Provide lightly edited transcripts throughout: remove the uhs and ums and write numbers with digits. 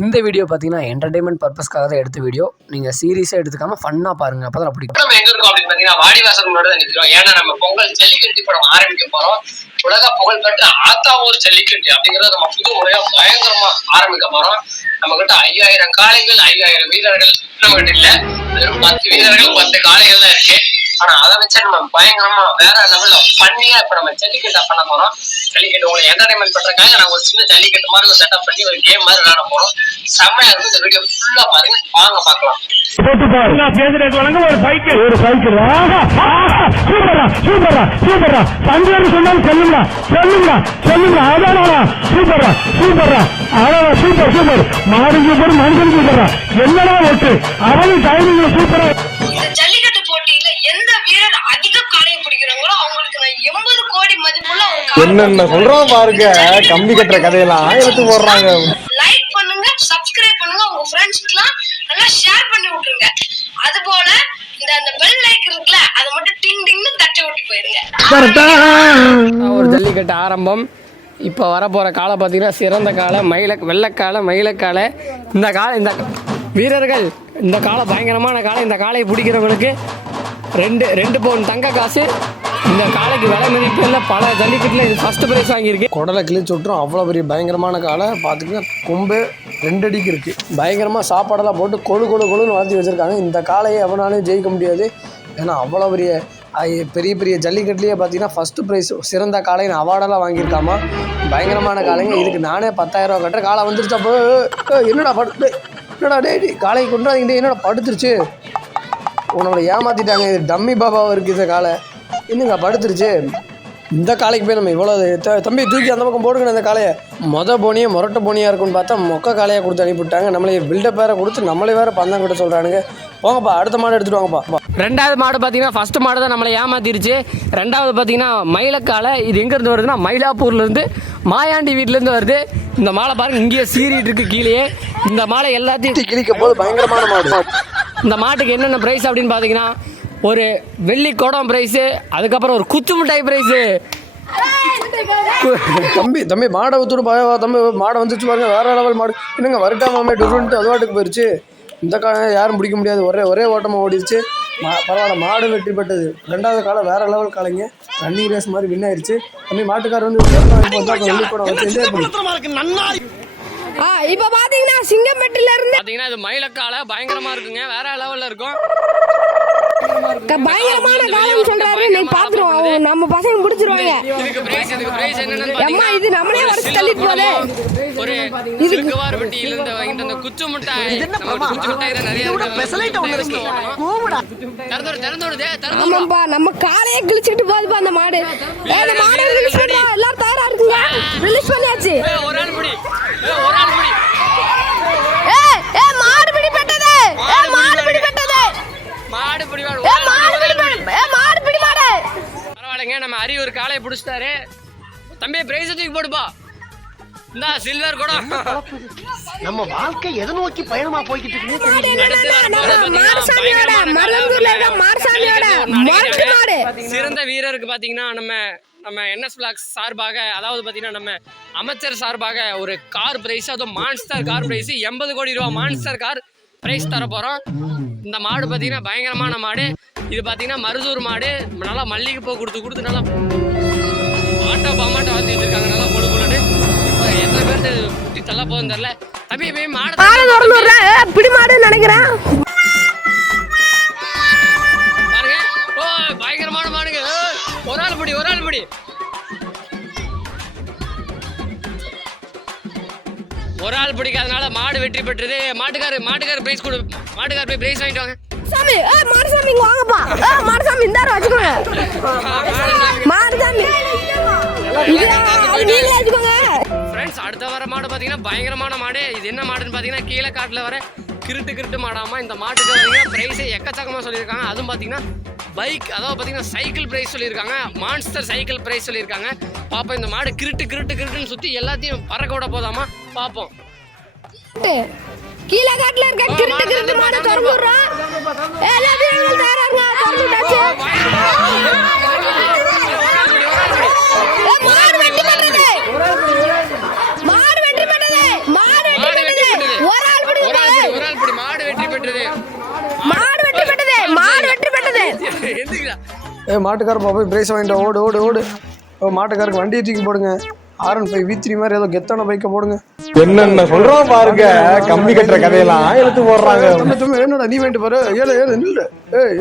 இந்த வீடியோ பார்த்தீங்கன்னா என்டர்டைன்மெண்ட் பர்பஸ்க்காக தான் எடுத்த வீடியோ. நீங்க சீரியஸா எடுத்துக்காம ஃபன்னா பாருங்க. அப்பதான் பிடிக்கும். நம்ம எங்க இருக்கோம் அப்படின்னு பாத்தீங்கன்னா வாடிவாசல் முன்னாடி தான் நிக்கிறோம். ஏன்னா நம்ம பொங்கல் ஜல்லிக்கட்டு இப்ப நம்ம ஆரம்பிக்க போறோம். உலக புகழ் பெற்ற ஆத்தாவூர் ஜல்லிக்கட்டு அப்படிங்கறத நம்ம புது முறையா பயங்கரமா ஆரம்பிக்க போறோம். நம்ம கிட்ட 5000 காளைகள் 5000 வீரர்கள் நம்ம கிட்ட இல்ல, வெறும் 10 வீரர்கள் 10 காளைகள் தான் இருக்கு. ஆனா அதை வச்சு நம்ம பயங்கரமா வேற லெவல்ல பண்ணியா இப்ப நம்ம ஜல்லிக்கட்டை பண்ண போறோம். ஜல்லிக்கட்டு உங்களுக்கு என்டர்டைன்மெண்ட் பண்றதுக்காக நான் ஒரு சின்ன ஜல்லிக்கட்டு மாதிரி ஒரு செட்டப் பண்ணி ஒரு கேம் மாதிரி விளையாட போறோம். செம்மையா இருக்கு. இந்த வீடியோ ஃபுல்லா பாருங்க, வாங்க பாக்கலாம். ஜல்லிக்கட்டு போட்டியில எந்த வீரர் அதிக காளையை பிடிக்கிறாங்களோ அவங்களுக்கு நான் 80 கோடி மதிப்புள்ள என்னென்ன சொல்றோம் பாருங்க. கம்பி கட்டுற கதையெல்லாம் எடுத்து போடுறாங்க. லைக் பண்ணுங்க, சப்ஸ்கிரைப் பண்ணுங்க, உங்க ஃப்ரெண்ட்ஸ்க்குலாம் நல்லா ஷேர் பண்ணி விட்டுருங்க. அது போல அந்த பெல் லைக் இருக்குல்ல, அதை மட்டும் டிங் டிங்னு தட்டி விட்டு போயிருங்க. ஒரு ஜல்லிக்கட்டு ஆரம்பம். இப்போ வரப்போகிற காலை பார்த்தீங்கன்னா சிறந்த காலை, வெள்ளைக்காலை, மயிலக்காலை. இந்த வீரர்கள் இந்த காலை பயங்கரமான காலை. இந்த காலையை பிடிக்கிறவங்களுக்கு ரெண்டு பவுன் தங்க காசு. இந்த காலைக்கு விலை மதிப்பு இல்லை. பல ஜல்லிக்கட்டில் இது ஃபர்ஸ்ட் ப்ரைஸ் வாங்கியிருக்கு. குடலை கிழிச்சு விட்டுரும். அவ்வளோ பெரிய பயங்கரமான காலை பார்த்துக்கிங்கன்னா கொம்பு 2 அடிக்கு இருக்குது. பயங்கரமாக சாப்பாடெல்லாம் போட்டு கொழுன்னு வளர்த்தி வச்சுருக்காங்க. இந்த காலையை எவனாலும் ஜெயிக்க முடியாது. ஏன்னா அவ்வளோ பெரிய ஜல்லிக்கட்டுலேயே பார்த்தீங்கன்னா ஃபஸ்ட்டு ப்ரைஸ் சிறந்த காலைன்னு அவார்டெல்லாம் வாங்கியிருக்காமா. பயங்கரமான காலைங்க. இதுக்கு நானே 10,000 ரூபா கட்டுற காலை வந்துருச்சு. அப்போ என்னடா டே காலையை கொண்டாதீங்க, என்னடா படுத்துருச்சு, உன்னோட ஏமாற்றிட்டாங்க. இது டம்மி பாபாவும் இருக்குது. இந்த காலை இன்னுங்க படுத்துருச்சு. இந்த காலைக்கு போய் நம்ம இவ்வளோ தம்பி தூக்கி அந்த பக்கம் போடுங்க. இந்த காலையை போனியே முரட்டை போனியாக இருக்குன்னு பார்த்தா மொக்க காலையாக கொடுத்து அனுப்பிவிட்டாங்க. நம்மளே பில்டப் வேறு கொடுத்து நம்மளே வேறு பந்தம் கிட்ட சொல்கிறானுங்க. போங்கப்பா அடுத்த மாடு எடுத்துகிட்டு வாங்கப்பா. ரெண்டாவது மாடு பார்த்தீங்கன்னா ஃபஸ்ட்டு மாடு தான் நம்மளை ஏமாத்திருச்சு. ரெண்டாவது பார்த்தீங்கன்னா மயிலக்காலை. இது எங்கேருந்து வருதுன்னா மயிலாப்பூர்லேருந்து மாயாண்டி வீட்டிலேருந்து வருது. இந்த மாலை பாருங்கள், இங்கேயே சீறிட்டு இருக்குது கீழே. இந்த மாலை எல்லாத்தையும் கிழிக்க போது பயங்கரமான மாடு. இந்த மாட்டுக்கு என்னென்ன ப்ரைஸ் அப்படின்னு பார்த்தீங்கன்னா ஒரு வெள்ளி குடம் ப்ரைஸு, அதுக்கப்புறம் ஒரு குத்து மிட்டாய் ப்ரைஸு. தம்பி மாடை ஊத்துடு பாயவா தம்பி, மாடை வந்துச்சு பாருங்க, வேற லெவல் மாடு. என்னங்க வருட்டாமே டிஃப்ரெண்ட் அதுவாட்டுக்கு போயிடுச்சு. இந்த காலம் யாரும் பிடிக்க முடியாது. ஒரே ஓட்டமாக ஓடிடுச்சு. பரவாயில்ல, மாடு வெற்றி பெற்றது. ரெண்டாவது காலம் வேற லெவல் காலைங்க. ரன்னிங் ரேஸ் மாதிரி வின் ஆயிடுச்சு. தம்பி மாட்டுக்காரர் வந்து வெள்ளி கூட வச்சு என்ஜாய் பண்ணி. இப்ப பாத்தீங்கன்னா சிங்கம்பட்டில இருந்து பாத்தீங்கன்னா இது மயிலக்காலை பயங்கரமா இருக்குங்க. வேற லெவல்ல இருக்கும். பயங்கரமான காலம் சொல்றாரு. நீ பாத்துருவோம், நம்ம பசங்க முடிச்சிருவாங்க. இதுக்கு பிரைஸ் என்னன்னு அம்மா இது நம்மளே வர தள்ளிட்டு போதே. ஒரு சிறுகவார்பட்டியில இருந்து வாங்கிட்டு அந்த குச்சு மிட்டாய். நம்ம குச்சு மிட்டாய் தான் நிறைய ஸ்பெஷலைட் ஒன்னு இருக்கு. கூவுடா ஆமாப்பா, நம்ம காலையே கிழிச்சிட்டு போகுதுப்பா அந்த மாடு. அந்த மாடு ரிலீஸ் பண்ணா எல்லாரும் தயாரா இருக்குங்க. ரிலீஸ் பண்ணியாச்சு. ஒரு ஆள் முடி. மாடு பிடி பெட்டது. மாடு பிடி பெட்டது. மாடு பிடி மாடு. மாடு பிடி மாடு. பரவாயில்லைங்க, நம்ம அரி ஒரு காளையை பிடிச்சிட்டாரு. தம்பி பிரைஸ் தூக்கி போடுப்பா. இந்த சில்வர் கூட நம்ம வாழ்க்கை எதை நோக்கி பயணமா போய்கிட்டு இருக்குன்னு சிறந்த வீரருக்கு பாத்தீங்கன்னா நம்ம NS Vlogs சார்பாக, அதாவது பாத்தீங்கன்னா நம்ம அமைச்சர் சார்பாக ஒரு கார் பிரைஸ், அதுவும் மான்ஸ்டர் கார் பிரைஸ் 80 கோடி ரூபா மான்ஸ்டர் கார் பிரைஸ் தர போறோம். இந்த மாடு பாத்தீங்கன்னா பயங்கரமான மாடு. இது பாத்தீங்கன்னா மருதூர் மாடு. நல்லா மல்லிகை பூ கொடுத்து நல்லா ஆட்டோ பாமாட்டோ ஆத்தி வச்சிருக்காங்க. நல்லா கொழுன்னு எத்தனை பேருக்கு குட்டி தள்ள போகுதுன்னு தெரியல. தம்பி போய் மாடு பிடி மாடுன்னு நினைக்கிறேன். பாருங்க, பயங்கரமான மாடுங்க. ஒரு ஆள் பிடி. ஒரு ஆள் பிடிக்காதனால மாடு வெற்றி பெற்றது. மாட்டுக்காரர் பிரைஸ் கொடு. மாட்டுக்காரர் போய் பிரைஸ் வாங்கிட்டு வாங்க. சாமி மாடுசாமி இங்க வாங்கப்பா. மாடுசாமி இந்தார வச்சுக்கோங்க. மாடுசாமி நீங்களே வச்சுக்கோங்க. ஃப்ரெண்ட்ஸ், அடுத்த வர மாடு பார்த்தீங்கன்னா பயங்கரமான மாடு. இது என்ன மாடுன்னு பார்த்தீங்கன்னா கீழே காட்டில் வர கிருட்டு மாடாமா. இந்த மாட்டுக்கு பார்த்தீங்கன்னா ப்ரைஸை எக்கச்சக்கமாக சொல்லியிருக்காங்க. அதுவும் பார்த்தீங்கன்னா பைக், அதாவது பார்த்தீங்கன்னா சைக்கிள் ப்ரைஸ் சொல்லியிருக்காங்க. மான்ஸ்டர் சைக்கிள் ப்ரைஸ் சொல்லியிருக்காங்க. பார்ப்போம் இந்த மாடு கிருட்டுன்னு சுற்றி எல்லாத்தையும் பறக்க விட போதாமா பார்ப்போம். கீழ காட்ல இருக்க கிருட்டு மாடு தரமுறா. எல்லா வீரர்களும் தயாராங்க. தரமுட்டாச்சு. மாடு வெட்டி பட்டது. மாட்டுக்காரப்பா போய் ப்ரைஸ் வாங்கிட்டு ஓடு ஓடு ஓடு. மாட்டுக்காருக்கு வண்டியை தூக்கி போடுங்க. R15 V3 மாதிரி ஏதோ கெத்தான பைக்கை போடுங்க. என்னென்ன சொல்றோம் பாருங்க, கம்பி கட்டுற கதையெல்லாம் எடுத்து போடுறாங்க. தம்பி என்னடா நீ வாங்கிட்டு வர? ஏழு நில்லு.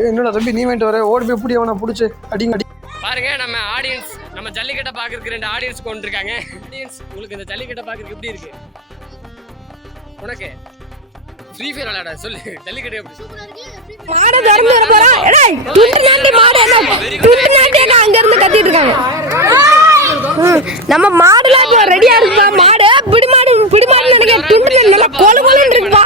என்னடா தம்பி நீ வாங்கிட்டு வர? ஓடி போய் பிடி அவனை பிடிச்சி அடிங்க அடி. பாருங்க நம்ம ஆடியன்ஸ் நம்ம ஜல்லிக்கட்டை பார்க்கறதுக்கு 2 ஆடியன்ஸ் கொண்டு இருக்காங்க. ஆடியன்ஸ் உங்களுக்கு இந்த ஜல்லிக்கட்டை பார்க்கறதுக்கு எப்படி இருக்கு? உனக்கு ஃப்ரீ ஃபயர் விளையாட சொல்லு. ஜல்லிக்கட்டு எப்படி மாடு தரம்பு வரப்போறா? ஏய் துண்டு நாண்டி மாடு என்ன துண்டு நாண்டி என்ன அங்க இருந்து கத்திட்டு இருக்காங்க. நம்ம மாடுல இப்ப ரெடியா இருக்குப்பா. மாடு பிடி மாடு நினைக்க துண்டு நல்லா கொல கொலன்னு இருக்குப்பா.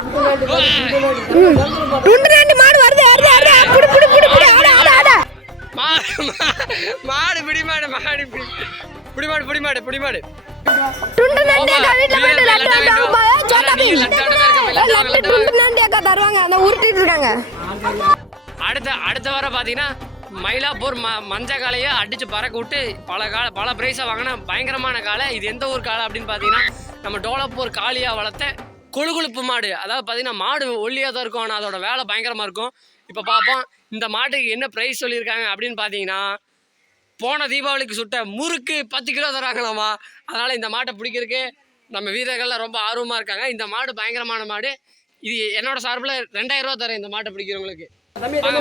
துண்டு நாண்டி மாடு வருது வருது வருது. புடி புடி புடி புடி ஆட ஆட ஆட. மாடு பிடி மாடு மாடு பிடி மாடு பிடி மாடு பிடி மாடு. துண்டு நாண்டி வீட்ல போய் லட்டாடா ஜோட்டாபி லட்டு துண்டு நாண்டி அக்கா தருவாங்க. அந்த உருட்டிட்டு இருக்காங்க. அடுத்த வாரம் பாத்தீங்கன்னா மயிலாப்பூர் மஞ்ச காளையை அடிச்சு பறக்க விட்டு பல பிரைஸை வாங்கின பயங்கரமான காளை. இது எந்த ஊர் காளை அப்படின்னு பார்த்தீங்கன்னா நம்ம டோலப்பூர் காளியா வளர்த்த கொழுகுழுப்பு மாடு. அதாவது பார்த்தீங்கன்னா மாடு ஒல்லியாக தான் இருக்கும், ஆனால் அதோட வேலை பயங்கரமாக இருக்கும். இப்போ பார்ப்போம் இந்த மாட்டுக்கு என்ன ப்ரைஸ் சொல்லியிருக்காங்க அப்படின்னு பார்த்தீங்கன்னா போன தீபாவளிக்கு சுட்ட முறுக்கு 10 கிலோ தராங்களாமா. அதனால் இந்த மாட்டை பிடிக்கிறதுக்கு நம்ம வீரர்கள்லாம் ரொம்ப ஆர்வமாக இருக்காங்க. இந்த மாடு பயங்கரமான மாடு. இது என்னோட சார்பில் 2000 ரூபா தரேன் இந்த மாட்டை பிடிக்கிறவங்களுக்கு.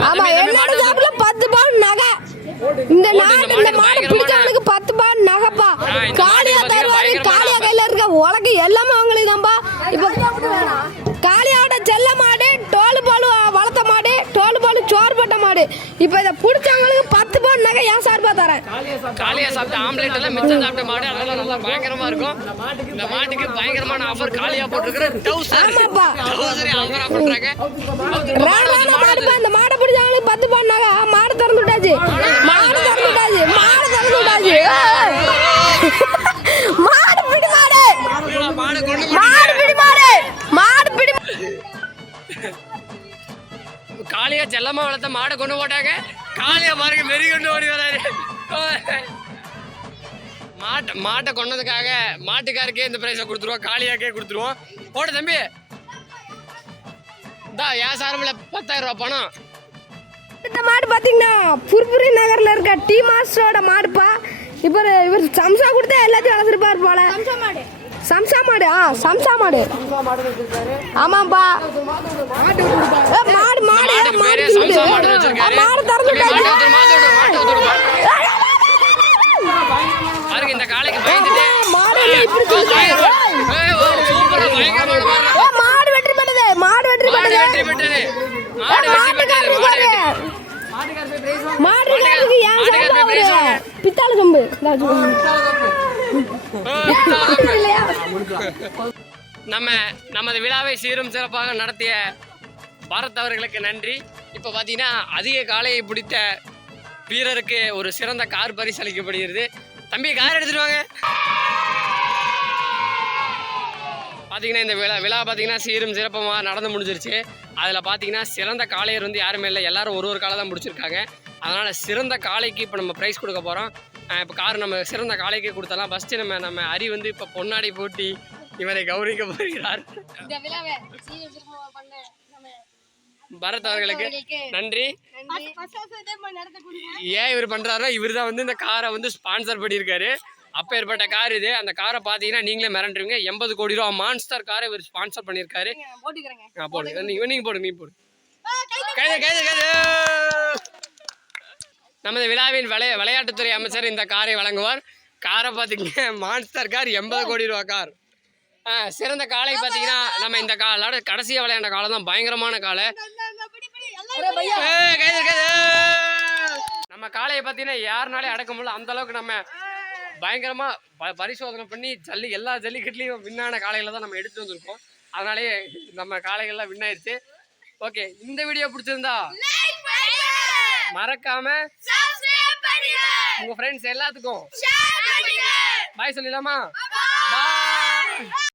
ஆமா என்னோட சாப்பிட 10 பவுன் நகை. இந்த மாடு பிடிச்சவனுக்கு 10 பவுன் நகைப்பா. காளியா தருவாரு. காளியா கையில இருக்க உலக எல்லாமே அவங்களுக்கு தான்பா. இப்ப காளியாவோட செல்ல மாடு, டோல் பாலு வளர்த்த மாடு, டோல் பாலு சோறு போட்ட மாடு. இப்ப இதை பிடிச்சவங்களுக்கு 10 பவுன் நகை என் சார்பா தரேன். காளியா சாப்பிட்ட ஆம்லேட் எல்லாம் மிச்சம் சாப்பிட்ட மாடு. அதெல்லாம் நல்லா பயங்கரமா இருக்கும். இந்த மாட்டுக்கு பயங்கரமான ஆஃபர் காளியா போட்டுருக்கிற டவுசர். ஆமாப்பா ஆஃபர் பண்றாங்க. இந்த மாடை பிடிச்சவங்களுக்கு 10 பவுன் நகை. மாடு திறந்து விட்டாச்சு. மாடு திறந்து விட்டாச்சு. மாடு திறந்து விட்டாச்சு. மாடு பிடி மாடு. மாடு பிடி மாடு. மாடு பிடி. காளியா செல்லமா வளர்த்த மாடை கொண்டு போட்டாங்க. காளியா பாருங்க வெறி கொண்டு ஓடி வராரு. மாட்டை கொண்டதுக்காக மாட்டுக்காருக்கே இந்த பிரைஸை கொடுத்துருவோம், காளியாக்கே கொடுத்துருவோம். போட தம்பி என் சார்பில் 10,000 ரூபா பணம். இந்த மாடு பாத்தீங்கன்னா புர்புரி நகர்ல இருக்க டி மாஸ்டரோட மாடுப்பா. இவர் சம்சா கொடுத்தா எல்லாத்தையும் வளர்த்துருப்பாரு போல. சம்சா மாடு. சம்சா மாடு. ஆமாப்பா மாடு மாடு மாடு திறந்து பாருங்க இந்த காளைக்கு பயந்துட்டு மாடு வெற்றி பெற்றது. மாடு வெற்றி பெற்றது. பித்தாள கொம்பு நமது விழாவை சீரும் சிறப்பாக நடத்திய பாரத் அவர்களுக்கு நன்றி. இப்போ பார்த்தீங்கன்னா அதிக காளையை பிடித்த வீரருக்கு ஒரு சிறந்த கார் பரிசு அளிக்கப்படுகிறது. தம்பி கார் எடுத்துட்டு வாங்க. பார்த்தீங்கன்னா இந்த விழா பார்த்தீங்கன்னா சீரும் சிறப்பமாக நடந்து முடிஞ்சிருச்சு. அதில் பார்த்தீங்கன்னா சிறந்த காளையர் வந்து யாருமே இல்லை, எல்லாரும் ஒரு காலை தான் முடிச்சிருக்காங்க. அதனால் சிறந்த காளைக்கு இப்போ நம்ம ப்ரைஸ் கொடுக்க போகிறோம். இப்போ கார் நம்ம சிறந்த காளைக்கு கொடுத்தலாம். ஃபஸ்ட்டு நம்ம அரி வந்து இப்போ பொன்னாடி போட்டி இவரை கௌரவிக்க போகிறார். பரத் அவர்களுக்கு நன்றி. ஏன் இவர் பண்ணுறாருன்னா இவர் தான் வந்து இந்த காரை வந்து ஸ்பான்சர் பண்ணியிருக்காரு. அப்பேற்பட்ட கார் இது. அந்த காரை பார்த்தீங்கன்னா நீங்களே மிரண்டுருவீங்க. 80 கோடி ரூபா மான்ஸ்டர் காரை இவர் ஸ்பான்சர் பண்ணியிருக்காரு. போடுங்க நீ போடு. நமது விழாவின் விளையாட்டுத்துறை அமைச்சர் இந்த காரை வழங்குவார். காரை பார்த்தீங்கன்னா மான்ஸ்டர் கார் 80 கோடி ரூபா கார். சிறந்த காலை பார்த்தீங்கன்னா நம்ம இந்த கடைசியாக விளையாண்ட காலம் தான் பயங்கரமான காலை. நம்ம காளையை பார்த்தீங்கன்னா யாருனாலே அடக்க முடியல. அந்த அளவுக்கு நம்ம பயங்கரமாக பரிசோதனை பண்ணி எல்லா ஜல்லிக்கட்டுலையும் வின்னான காளைகளை தான் நம்ம எடுத்துகிட்டு வந்திருக்கோம். அதனாலே நம்ம காளைகள்லாம் வின் ஆயிடுச்சு. ஓகே, இந்த வீடியோ பிடிச்சிருந்தா மறக்காம உங்க ஃப்ரெண்ட்ஸ் எல்லாத்துக்கும் பாய் சொல்லிடலாமா? பாய்.